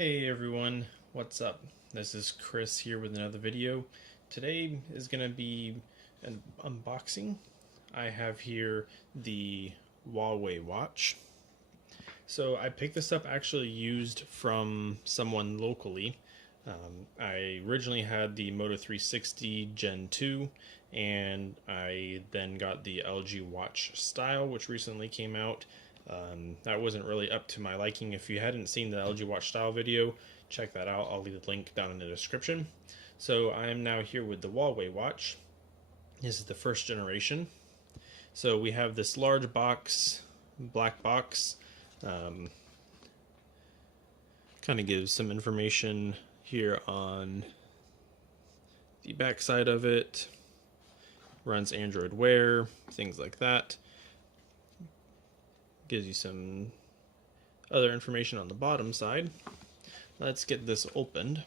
Hey everyone, what's up? This is Chris here with another video. Today is going to be an unboxing. I have here the Huawei watch. So I picked this up actually used from someone locally. I originally had the Moto 360 Gen 2 and I then got the LG Watch Style, which recently came out. That wasn't really up to my liking. If you hadn't seen the LG Watch Style video, check that out. I'll leave the link down in the description. So I am now here with the Huawei watch. This is the first generation. So we have this large box, black box. Kind of gives some information here on the back side of it. Runs Android Wear, things like that. Gives you some other information on the bottom side. Let's get this opened.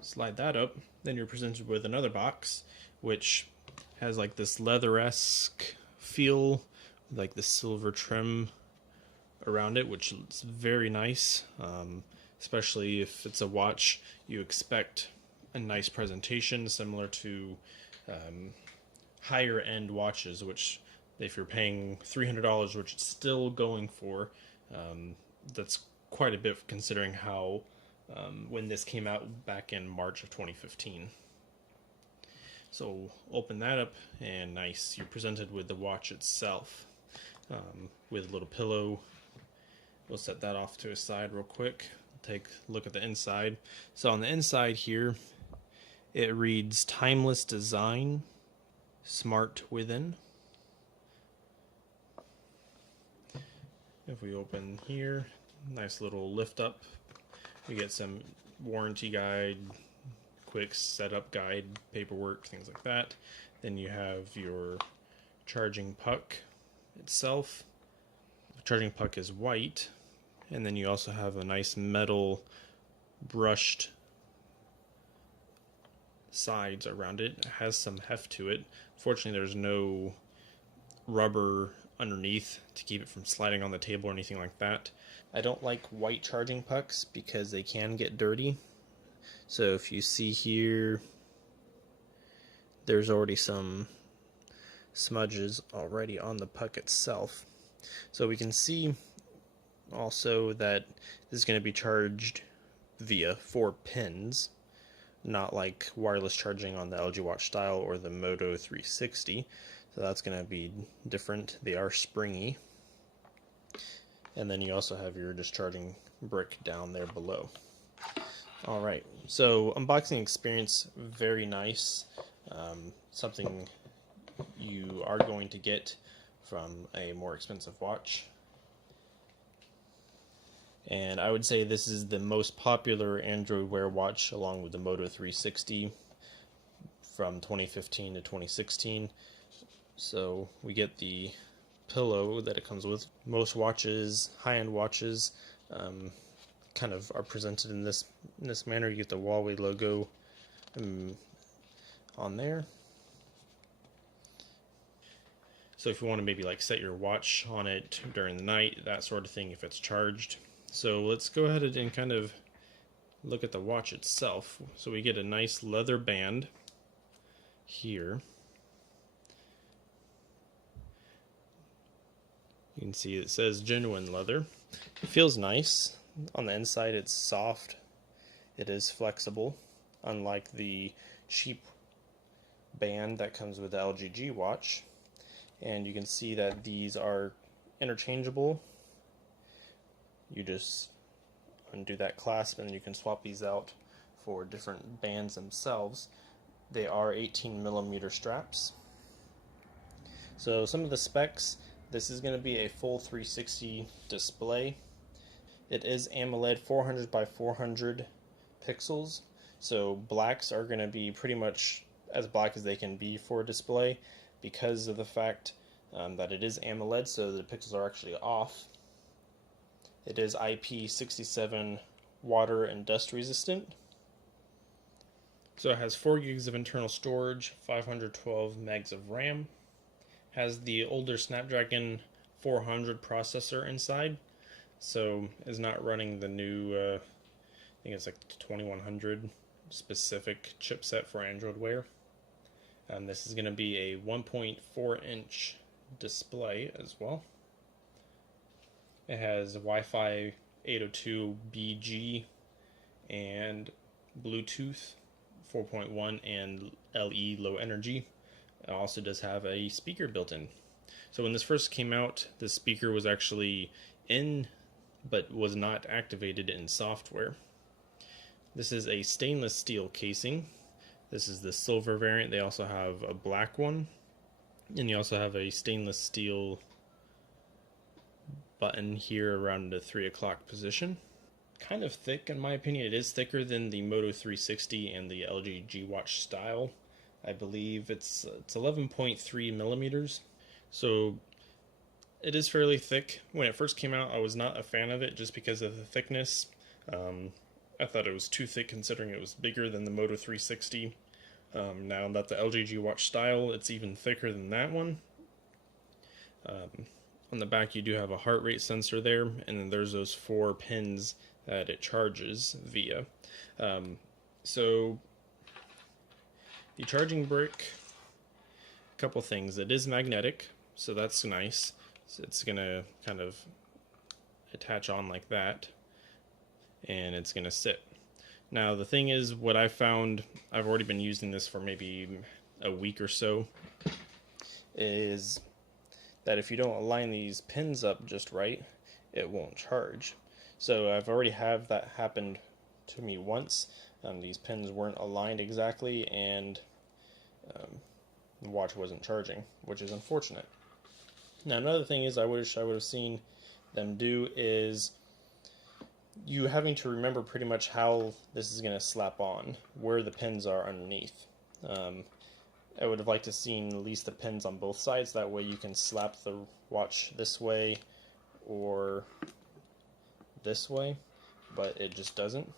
Slide that up. Then you're presented with another box, which has like this leather-esque feel, like the silver trim around it, which is very nice. Especially if it's a watch, you expect a nice presentation, similar to higher-end watches, which if you're paying $300, which it's still going for, that's quite a bit considering how when this came out back in March of 2015. So open that up, and nice, you're presented with the watch itself, with a little pillow. We'll set that off to a side real quick. Take a look at the inside. So on the inside here, it reads "Timeless Design, Smart Within." If we open here, nice little lift up. We get some warranty guide, quick setup guide, paperwork, things like that. Then you have your charging puck itself. The charging puck is white, and then you also have a nice metal brushed sides around it. It has some heft to it. Fortunately, there's no rubber underneath to keep it from sliding on the table or anything like that. I don't like white charging pucks because they can get dirty. So if you see here, there's already some smudges already on the puck itself. So we can see also that this is going to be charged via 4 pins, not like wireless charging on the LG Watch Style or the Moto 360. So that's going to be different. They are springy. And then you also have your discharging brick down there below. Alright, so unboxing experience, very nice. Something you are going to get from a more expensive watch. And I would say this is the most popular Android Wear watch, along with the Moto 360 from 2015 to 2016. So we get the pillow that it comes with. Most watches, high-end watches, kind of are presented in this manner. You get the Huawei logo on there. So if you want to maybe like set your watch on it during the night, that sort of thing, if it's charged. So let's go ahead and kind of look at the watch itself. So we get a nice leather band here. You can see it says genuine leather. It feels nice. On the inside it's soft. It is flexible, unlike the cheap band that comes with the LG watch. And you can see that these are interchangeable. You just undo that clasp and you can swap these out for different bands themselves. They are 18mm straps. So some of the specs: this is going to be a full 360 display. It is AMOLED 400 by 400 pixels. So blacks are going to be pretty much as black as they can be for a display because of the fact that it is AMOLED, so the pixels are actually off. It is IP67 water and dust resistant. So it has 4 gigs of internal storage, 512 megs of RAM. Has the older Snapdragon 400 processor inside. so is not running the new, I think it's like 2100 specific chipset for Android Wear. This is going to be a 1.4-inch display as well. It has Wi-Fi 802.BG and Bluetooth 4.1 and LE low energy. It also does have a speaker built in. So when this first came out, the speaker was actually in, but was not activated in software. This is a stainless steel casing. This is the silver variant. They also have a black one, and you also have a stainless steel button here around the 3 o'clock position. Kind of thick in my opinion. It is thicker than the Moto 360 and the LG G Watch style. I believe it's 11.3 millimeters. So it is fairly thick. When it first came out, I was not a fan of it just because of the thickness. I thought it was too thick considering it was bigger than the Moto 360. Now that the LG G Watch style, it's even thicker than that one. On the back you do have a heart rate sensor there, and then there's those 4 pins that it charges via. So the charging brick, a couple things. It is magnetic, so that's nice. So it's gonna kind of attach on like that, and it's gonna sit. Now the thing is, what I found, I've already been using this for maybe a week or so, is that if you don't align these pins up just right, it won't charge. So I've already had that happen to me once. These pins weren't aligned exactly, and the watch wasn't charging, which is unfortunate. Now another thing is I wish I would have seen them do is you having to remember pretty much how this is going to slap on, where the pins are underneath. I would have liked to have seen at least the pins on both sides, that way you can slap the watch this way or this way, but it just doesn't.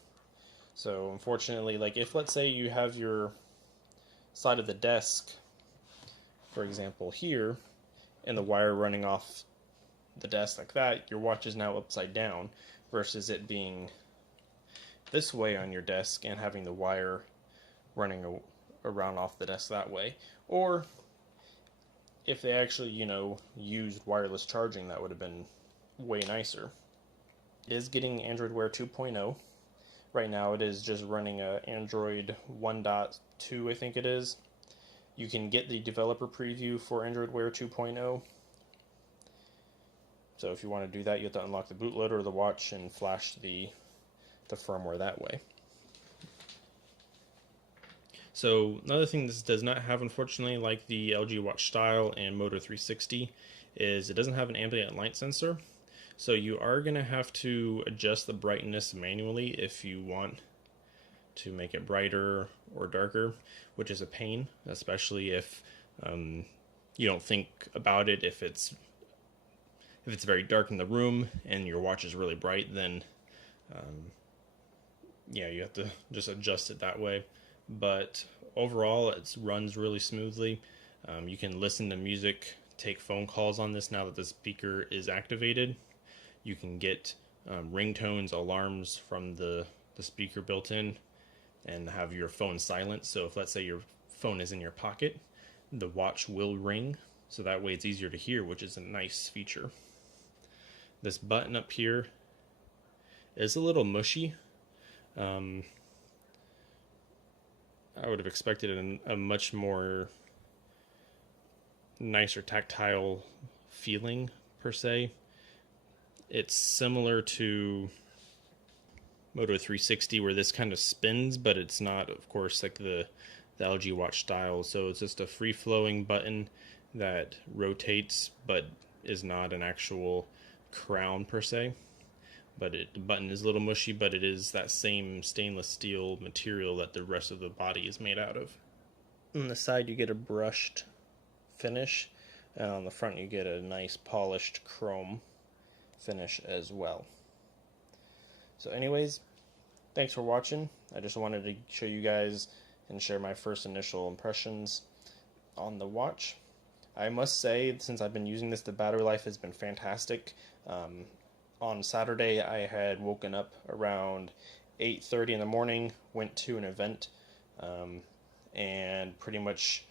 So unfortunately, like if let's say you have your side of the desk, for example here, and the wire running off the desk like that, your watch is now upside down, versus it being this way on your desk and having the wire running around off the desk that way. Or if they actually, used wireless charging, that would have been way nicer. It is getting Android Wear 2.0. Right now it is just running Android 1.2, I think it is. You can get the developer preview for Android Wear 2.0. So if you want to do that, you have to unlock the bootloader of the watch and flash the firmware that way. So another thing this does not have, unfortunately, like the LG Watch style and Moto 360, is it doesn't have an ambient light sensor. So you are going to have to adjust the brightness manually if you want to make it brighter or darker, which is a pain, especially if you don't think about it. If it's very dark in the room and your watch is really bright, then yeah, you have to just adjust it that way. But overall, it runs really smoothly. You can listen to music, take phone calls on this now that the speaker is activated. You can get ringtones, alarms from the speaker built in, and have your phone silent. So if let's say your phone is in your pocket, the watch will ring, so that way it's easier to hear, which is a nice feature. This button up here is a little mushy. I would have expected a much more nicer tactile feeling per se. It's similar to Moto 360 where this kind of spins, but it's not, of course, like the LG Watch style. So it's just a free-flowing button that rotates, but is not an actual crown per se. But the button is a little mushy, but it is that same stainless steel material that the rest of the body is made out of. On the side you get a brushed finish, and on the front you get a nice polished chrome finish as well. So anyways, thanks for watching. I just wanted to show you guys and share my first initial impressions on the watch. I must say, since I've been using this, the battery life has been fantastic. on Saturday I had woken up around 8:30 in the morning, went to an event, and pretty much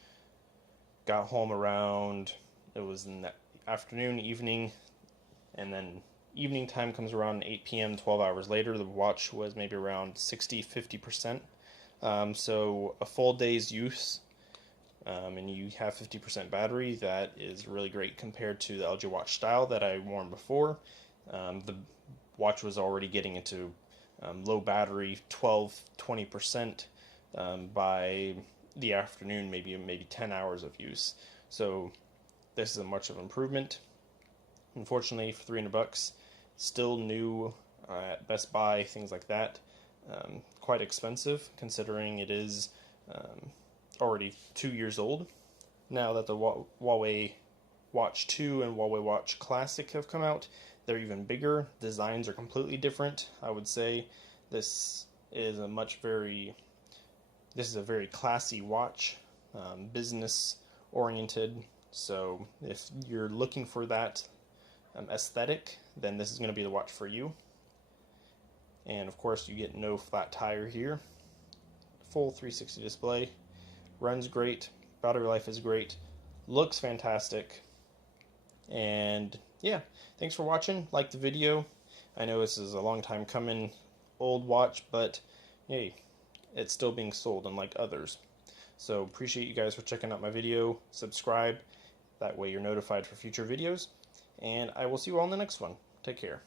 got home around, it was in the afternoon, evening, and then evening time comes around 8 p.m. 12 hours later. The watch was maybe around 60-50%. So a full day's use, and you have 50% battery. That is really great compared to the LG Watch style that I worn before. The watch was already getting into low battery, 12-20% by the afternoon, maybe 10 hours of use. So this is a much of an improvement. Unfortunately, for $300, still new at Best Buy, things like that. Quite expensive considering it is already 2 years old. Now that the Huawei Watch 2 and Huawei Watch Classic have come out, they're even bigger. Designs are completely different. I would say this is a very classy watch, business oriented. So if you're looking for that aesthetic, then this is going to be the watch for you. And of course, you get no flat tire here. Full 360 display. Runs great. Battery life is great. Looks fantastic. And yeah, thanks for watching. Like the video. I know this is a long time coming, old watch, but hey, it's still being sold unlike others. So appreciate you guys for checking out my video. Subscribe. That way you're notified for future videos. And I will see you all in the next one. Take care.